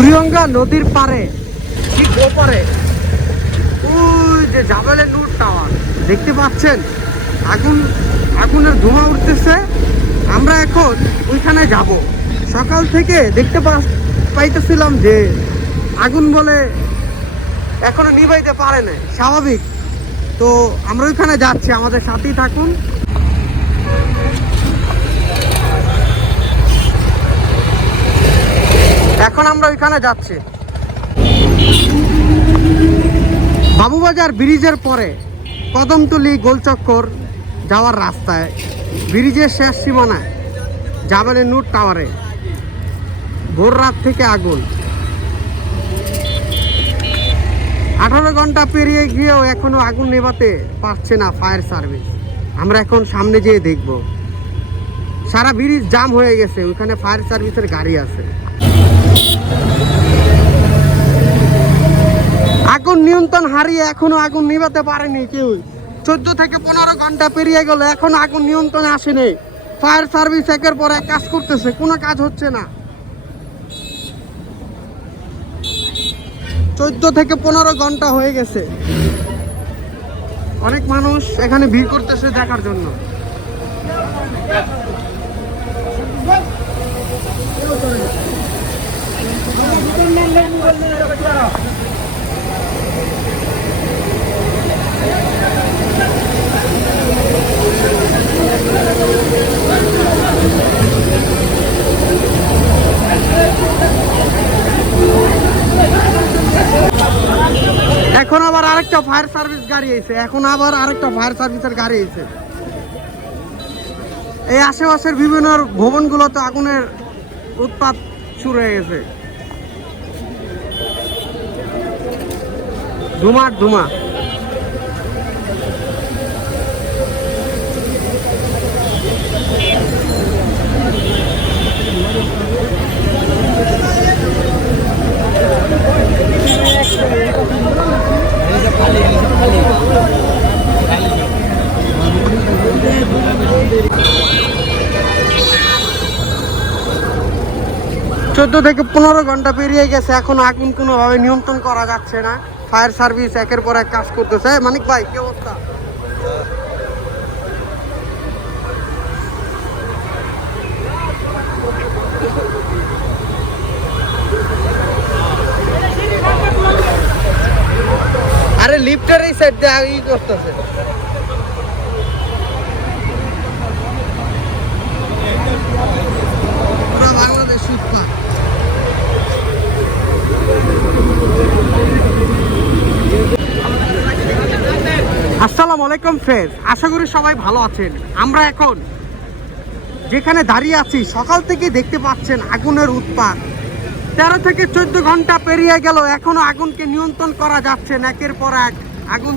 বুড়িগঙ্গা নদীর পারে ঠিক ওপারে ওই যে জাবেলে নূর টাওয়ার দেখতে পাচ্ছেন, আগুনের ধোঁয়া উঠতেছে। আমরা এখন ওইখানে যাব। সকাল থেকে দেখতে পাইতেছিলাম যে আগুন বলে এখনো নিভাইতে পারে না, স্বাভাবিক। তো আমরা ওইখানে যাচ্ছি, আমাদের সাথেই থাকুন। এখন আমরা ওইখানে যাচ্ছি। বাবুবাজার ব্রিজের পরে কদমতলী গোলচক্কর যাওয়ার রাস্তায় ব্রিজের শেষ সীমানায় জাবেলে নূর টাওয়ারে ভোর রাত থেকে আগুন। 18 ঘন্টা পেরিয়ে গিয়েও এখনো আগুন নেভাতে পারছে না ফায়ার সার্ভিস। আমরা এখন সামনে যেয়ে দেখব। সারা ব্রিজ জাম হয়ে গেছে, ওইখানে ফায়ার সার্ভিসের গাড়ি আছে। আগুন নিয়ন্ত্রণ হারিয়ে এখনো আগুন নিভাতে পারেনি কেউ। 14 থেকে 15 ঘন্টা পেরিয়ে গেল, এখনো আগুন নিয়ন্ত্রণে আসেনি। ফায়ার সার্ভিস একের পর এক কাজ করতেছে, কোনো কাজ হচ্ছে না। 14 থেকে 15 ঘন্টা হয়ে গেছে। অনেক মানুষ এখানে ভিড় করতেছে দেখার জন্য। এখন আবার আরেকটা ফায়ার সার্ভিস গাড়ি এসে এই আশেপাশের বিভিন্ন ভবনগুলোতে আগুনের উৎপাত শুরু হয়ে গেছে। ধোঁয়া। চোদ্দ থেকে 15 ঘন্টা পেরিয়ে গেছে, এখন আগুন কোনোভাবে নিয়ন্ত্রণ করা যাচ্ছে না। ফায়ার সার্ভিস একের পর এক কাজ করতেছে। মানিক ভাই, কি অবস্থা? আরে লিফটের এই সাইড দিয়ে ই করতেছে। বাংলাদেশ উৎপাদ। আসসালামু আলাইকুম ফ্রেন্ডস, আশা করি সবাই ভালো আছেন। আমরা এখন যেখানে দাঁড়িয়ে আছি, সকাল থেকে দেখতে পাচ্ছেন আগুনের উৎপাত। 13 থেকে 14 ঘন্টা পেরিয়ে গেল, এখনো আগুনকে নিয়ন্ত্রণ করা যাচ্ছে না। একের পর এক আগুন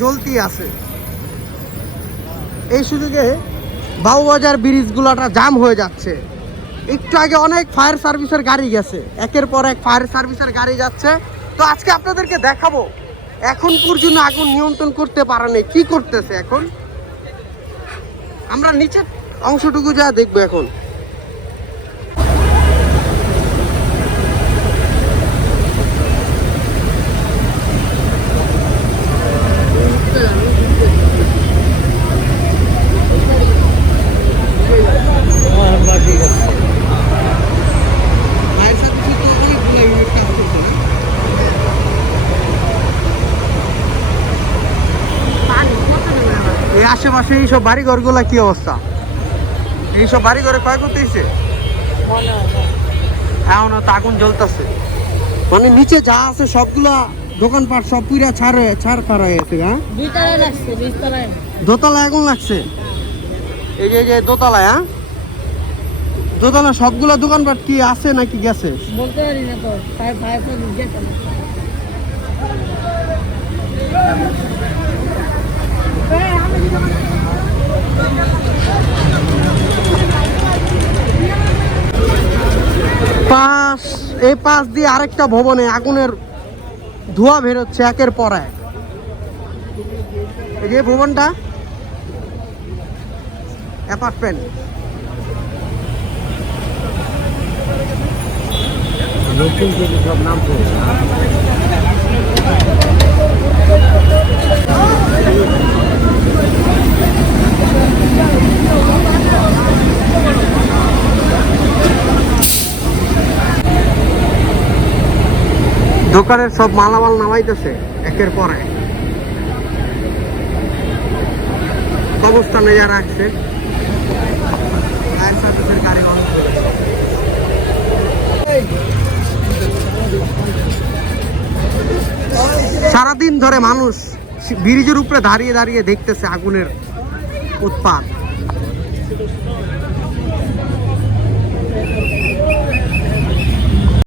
জ্বলতেই আছে। এই সুযোগে বাবুবাজার ব্রিজগুলোটা জাম হয়ে যাচ্ছে। একটু আগে অনেক ফায়ার সার্ভিসের গাড়ি গেছে, একের পর এক ফায়ার সার্ভিসের গাড়ি যাচ্ছে। তো আজকে আপনাদেরকে দেখাবো এখন পর্যন্ত আগুন নিয়ন্ত্রণ করতে পারেনি, কি করতেছে। এখন আমরা নিচের অংশটুকু যা দেখবো। এখন আশেপাশে এইসব বাড়িঘর গুলা কি অবস্থা? এইসব বাড়িঘরে ক্ষয়ক্ষতি হয়েছে, এখনো তো আগুন জ্বলতেছে। মানে নিচে যা আছে সবগুলা দোকানপাট সব পুরা ছাড় হয়ে গেছে। হ্যাঁ, দোতলায় আগুন লাগছে। এই যে দোতলায়, হ্যাঁ, দোতলা সবগুলা দোকানপাট কি আছে নাকি গেছে বলতে পারি না। তো 5 দিয়ে আরেকটা ভবনে আগুনের ধোঁয়া বেরোচ্ছে একের পর এক। এই যে ভবনটা অ্যাপার্টমেন্ট, নতুন থেকে সব নাম পড়ে দোকানের সব মালামাল নামাইতেছে একের পর এক। কবরস্থানে যারা আসছে ফায়ার সার্ভিসের গাড়ি বন্ধ করে দিল। সারাদিন ধরে মানুষ ব্রিজের উপরে দাঁড়িয়ে দাঁড়িয়ে দেখতেছে আগুনের উৎপাত।